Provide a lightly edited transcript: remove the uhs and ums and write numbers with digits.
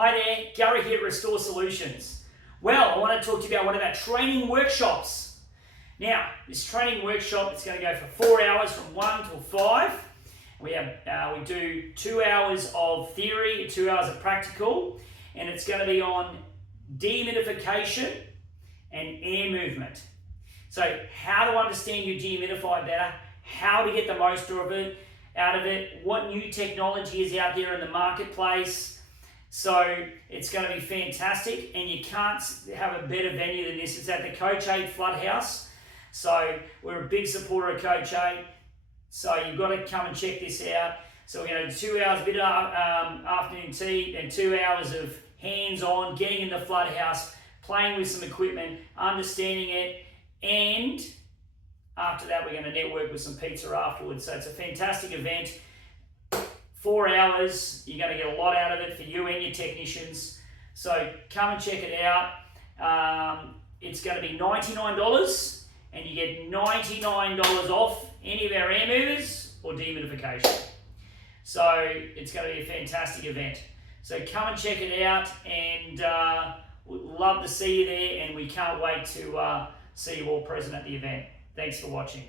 Hi there, Gary here at Restore Solutions. Well, I want to talk to you about one of our training workshops. Now, this training workshop is going to go for 4 hours from 1 till 5. We do 2 hours of theory, 2 hours of practical, and it's going to be on dehumidification and air movement. So, how to understand your dehumidifier better, how to get the most out of it, what new technology is out there in the marketplace. So it's going to be fantastic, and you can't have a better venue than this. It's at the Coach 8 Flood House. So we're a big supporter of Coach 8. So you've got to come and check this out. So we're going to do 2 hours, a bit of afternoon tea, and 2 hours of hands-on, getting in the flood house, playing with some equipment, understanding it, and after that we're going to network with some pizza afterwards. So it's a fantastic event. 4 hours, you're going to get a lot out of it for you and your technicians. So come and check it out. It's going to be $99, and you get $99 off any of our air movers or dehumidification. So it's going to be a fantastic event. So come and check it out, and we'd love to see you there, and we can't wait to see you all present at the event. Thanks for watching.